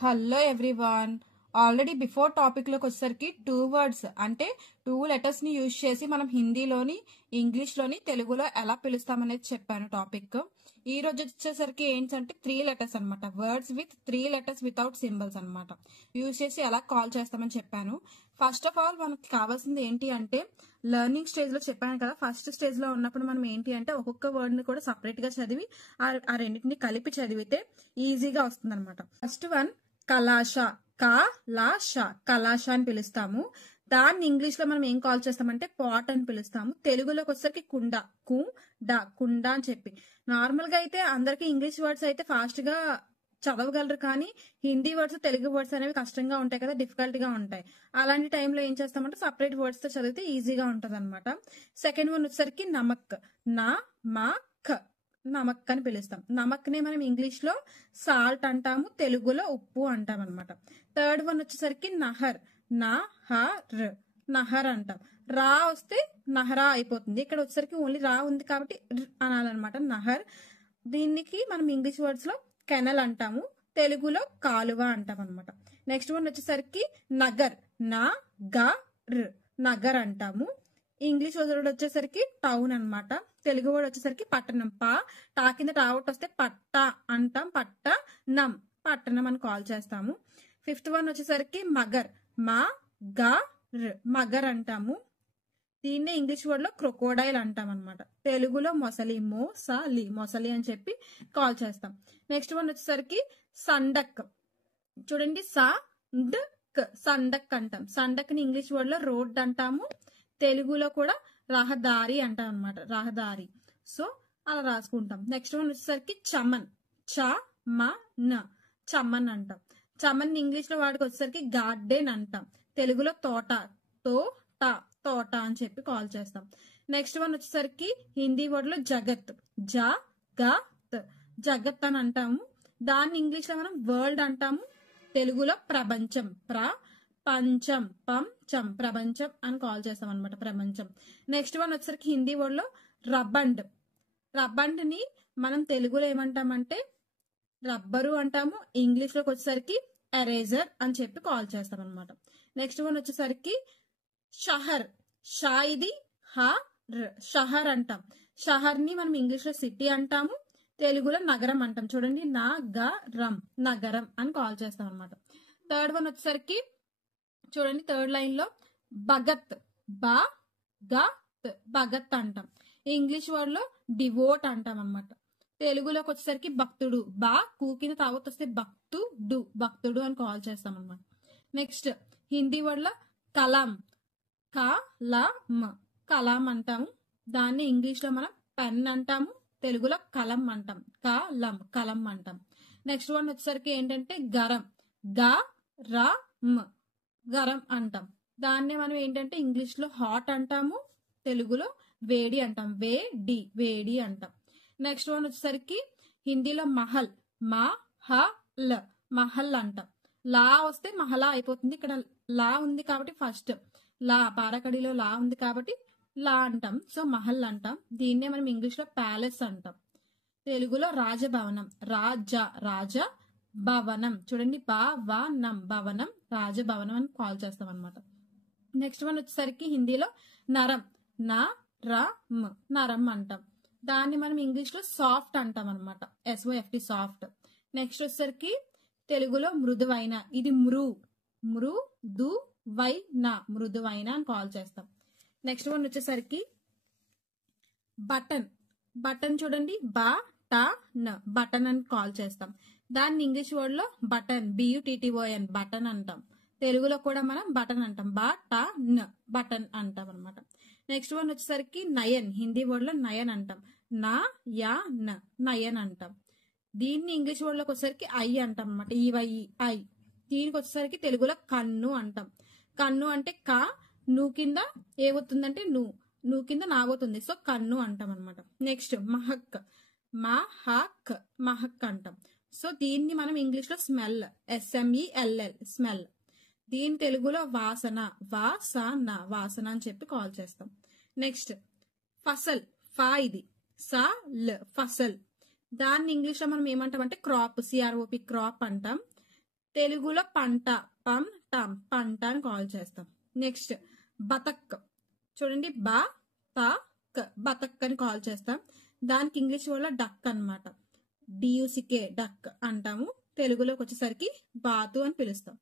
Hello everyone. Already before topic లోకి వచ్చేసరికి 2 words అంటే 2 లెటర్స్ ని యూజ్ చేసి మనం హిందీలోని ఇంగ్లీష్ లోని తెలుగులో ఎలా పిలుస్తామనేది చెప్పాను టాపిక్. ఈ రోజు వచ్చేసరికి ఏంటంటే 3 లెటర్స్ అన్నమాట. Words with 3 letters without symbols అన్నమాట యూజ్ చేసి ఎలా కాల్ చేస్తామని చెప్పాను. ఫస్ట్ ఆఫ్ ఆల్ మనకి కావాల్సింది ఏంటి అంటే లెర్నింగ్ స్టేజ్ లో చెప్పాను కదా, ఫస్ట్ స్టేజ్ లో ఉన్నప్పుడు మనం ఏంటి అంటే ఒక్కొక్క వర్డ్ ని కూడా సపరేట్ గా చదివి ఆ రెండింటిని కలిపి చదివితే ఈజీగా వస్తుంది అనమాట. ఫస్ట్ వన్ కలాష, కలాష, కలాష అని పిలుస్తాము. దాన్ని ఇంగ్లీష్ లో మనం ఏం కాల్ చేస్తామంటే పాట్ అని పిలుస్తాము. తెలుగులోకి వచ్చేసరికి కుండ, కుండ అని చెప్పి. నార్మల్ గా అయితే అందరికి ఇంగ్లీష్ వర్డ్స్ అయితే ఫాస్ట్ గా చదవగలరు, కానీ హిందీ వర్డ్స్ తెలుగు వర్డ్స్ అనేవి కష్టంగా ఉంటాయి కదా, డిఫికల్ట్ గా ఉంటాయి. అలాంటి టైంలో ఏం చేస్తామంటే సపరేట్ వర్డ్స్ తో చదివితే ఈజీగా ఉంటది అనమాట. సెకండ్ వన్ వచ్చేసరికి నమక్, నమక్, నమక్ అని పిలుస్తాం. నమక్ ని మనం ఇంగ్లీష్ లో సాల్ట్ అంటాము, తెలుగులో ఉప్పు అంటాం అనమాట. థర్డ్ వన్ వచ్చేసరికి నహర్, నహర్, నహర్ అంటాం. రా వస్తే నహరా అయిపోతుంది, ఇక్కడ వచ్చేసరికి ఓన్లీ రా ఉంది కాబట్టి అనాలన్నమాట, నహర్. దీనికి మనం ఇంగ్లీష్ వర్డ్స్ లో కెనల్ అంటాము, తెలుగులో కాలువ అంటాం అనమాట. నెక్స్ట్ వన్ వచ్చేసరికి నగర్, నగర్, నగర్ అంటాము. ఇంగ్లీష్ వర్డ్ వచ్చేసరికి టౌన్ అన్నమాట. తెలుగు వర్డ్ వచ్చేసరికి పట్టణం. టా కింద టావుట్ వస్తే పట్ట అంటాం, పట్టణం, పట్టణం అని కాల్ చేస్తాము. ఫిఫ్త్ వన్ వచ్చేసరికి మగర్, మగర్, మగర్ అంటాము. దీన్నే ఇంగ్లీష్ వర్డ్ లో క్రొకోడైల్ అంటాం అనమాట. తెలుగులో మొసలి, మోసలి, మొసలి అని చెప్పి కాల్ చేస్తాం. నెక్స్ట్ వన్ వచ్చేసరికి సండక్. చూడండి, సండక్, సండక్ అంటాం. సండక్ ని ఇంగ్లీష్ వర్డ్ లో రోడ్ అంటాము, తెలుగులో కూడా రహదారి అంటాం అనమాట, రహదారి. సో అలా రాసుకుంటాం. నెక్స్ట్ వన్ వచ్చేసరికి చమన్, చమన్, చమన్ అంటాం. చమన్ ఇంగ్లీష్ లో వాడికి వచ్చేసరికి గార్డెన్ అంటాం, తెలుగులో తోట, తోట, తోట అని చెప్పి కాల్ చేస్తాం. నెక్స్ట్ వన్ వచ్చేసరికి హిందీ వర్డ్ లో జగత్, జగత్, జగత్ అని అంటాము. దాన్ని ఇంగ్లీష్ లో మనం వరల్డ్ అంటాము, తెలుగులో ప్రపంచం, ప్రపంచం, పంచం, ప్రపంచం అని కాల్ చేస్తాం అనమాట, ప్రపంచం. నెక్స్ట్ వన్ వచ్చేసరికి హిందీ వర్డ్ లో రబ్బండ్. రబ్బండ్ ని మనం తెలుగులో ఏమంటామంటే రబ్బరు అంటాము, ఇంగ్లీష్ లోకి వచ్చేసరికి ఎరేజర్ అని చెప్పి కాల్ చేస్తాం అనమాట. నెక్స్ట్ వన్ వచ్చేసరికి షహర్, షా ఇది హర్, షహర్ అంటాం. షహర్ ని మనం ఇంగ్లీష్ లో సిటీ అంటాము, తెలుగులో నగరం అంటాం. చూడండి, నగరం, నగరం అని కాల్ చేస్తాం అనమాట. థర్డ్ వన్ వచ్చేసరికి చూడండి, థర్డ్ లైన్ లో భగత్, భగత్, భగత్ అంటాం. ఇంగ్లీష్ వర్డ్ లో డివోట్ అంటాం అనమాట. తెలుగులోకి వచ్చేసరికి భక్తుడు, బా కూకిన తావత్ వస్తే భక్తుడు, భక్తుడు అని కాల్ చేస్తాం అనమాట. నెక్స్ట్ హిందీ వర్డ్ లో కలాం, కలాం, కలాం అంటాము. దాన్ని ఇంగ్లీష్ లో మనం పెన్ అంటాము, తెలుగులో కలం అంటాం, కలం, కలం అంటాం. నెక్స్ట్ వన్ వచ్చేసరికి ఏంటంటే గరం, గరం, గరం అంటాం. దాన్నే మనం ఏంటంటే ఇంగ్లీష్ లో హాట్ అంటాము, తెలుగులో వేడి అంటాం, వేడి, వేడి అంటాం. నెక్స్ట్ వన్ వచ్చేసరికి హిందీలో మహల్, మహల్, మహల్ అంటాం. లా వస్తే మహలా అయిపోతుంది, ఇక్కడ లా ఉంది కాబట్టి ఫస్ట్ లా, పారకడిలో లా ఉంది కాబట్టి లా అంటాం, సో మహల్ అంటాం. దీన్నే మనం ఇంగ్లీష్ లో ప్యాలెస్ అంటాం, తెలుగులో రాజభవనం, రాజ భవనం. చూడండి, భవనం, భవనం, రాజభవనం అని కాల్ చేస్తాం అనమాట. నెక్స్ట్ వన్ వచ్చేసరికి హిందీలో నరం, నరం, నరం అంటాం. దాన్ని మనం ఇంగ్లీష్ లో సాఫ్ట్ అంటాం అనమాట, SOFT, సాఫ్ట్. నెక్స్ట్ వచ్చేసరికి తెలుగులో మృదువైన, ఇది మృదువైన, మృదువైన అని కాల్ చేస్తాం. నెక్స్ట్ వన్ వచ్చేసరికి బటన్, బటన్ చూడండి, బటన్, బటన్ అని కాల్ చేస్తాం. దాన్ని ఇంగ్లీష్ వర్డ్ లో బటన్, BUTTON, బటన్ అంటాం. తెలుగులో కూడా మనం బటన్ అంటాం, బటన్, బటన్ అంటాం అనమాట. నెక్స్ట్ వన్ వచ్చేసరికి నయన్, హిందీ వర్డ్ లో నయన్ అంటాం, నయన్, నయన్ అంటాం. దీన్ని ఇంగ్లీష్ వర్డ్ లోకి వచ్చేసరికి ఐ అంటాం అనమాట, ఐ. దీనికి వచ్చేసరికి తెలుగులో కన్ను అంటాం. కన్ను అంటే ను కింద ఏమవుతుందంటే ను కింద నాగవుతుంది, సో కన్ను అంటాం అనమాట. నెక్స్ట్ మహక్, మహక్, మహక్ అంటాం. సో దీన్ని మనం ఇంగ్లీష్ లో స్మెల్, SMELL, స్మెల్. దీని తెలుగులో వాసన, వాసన, వాసన అని చెప్పి కాల్ చేస్తాం. నెక్స్ట్ ఫసల్, ఇది సల్, ఫసల్. దాన్ని ఇంగ్లీష్ లో మనం ఏమంటాం అంటే క్రాప్, CROP, క్రాప్ అంటాం. తెలుగులో పంట, పం టం, పంట అని కాల్ చేస్తాం. నెక్స్ట్ బతక్, చూడండి బా త క్, బతక్ అని కాల్ చేస్తాం. దానికి ఇంగ్లీష్ వల్ల డక్ అన్నమాట. డియుసికే డక్ అంటాము. తెలుగులోకి వచ్చేసరికి బాతు అని పిలుస్తాం.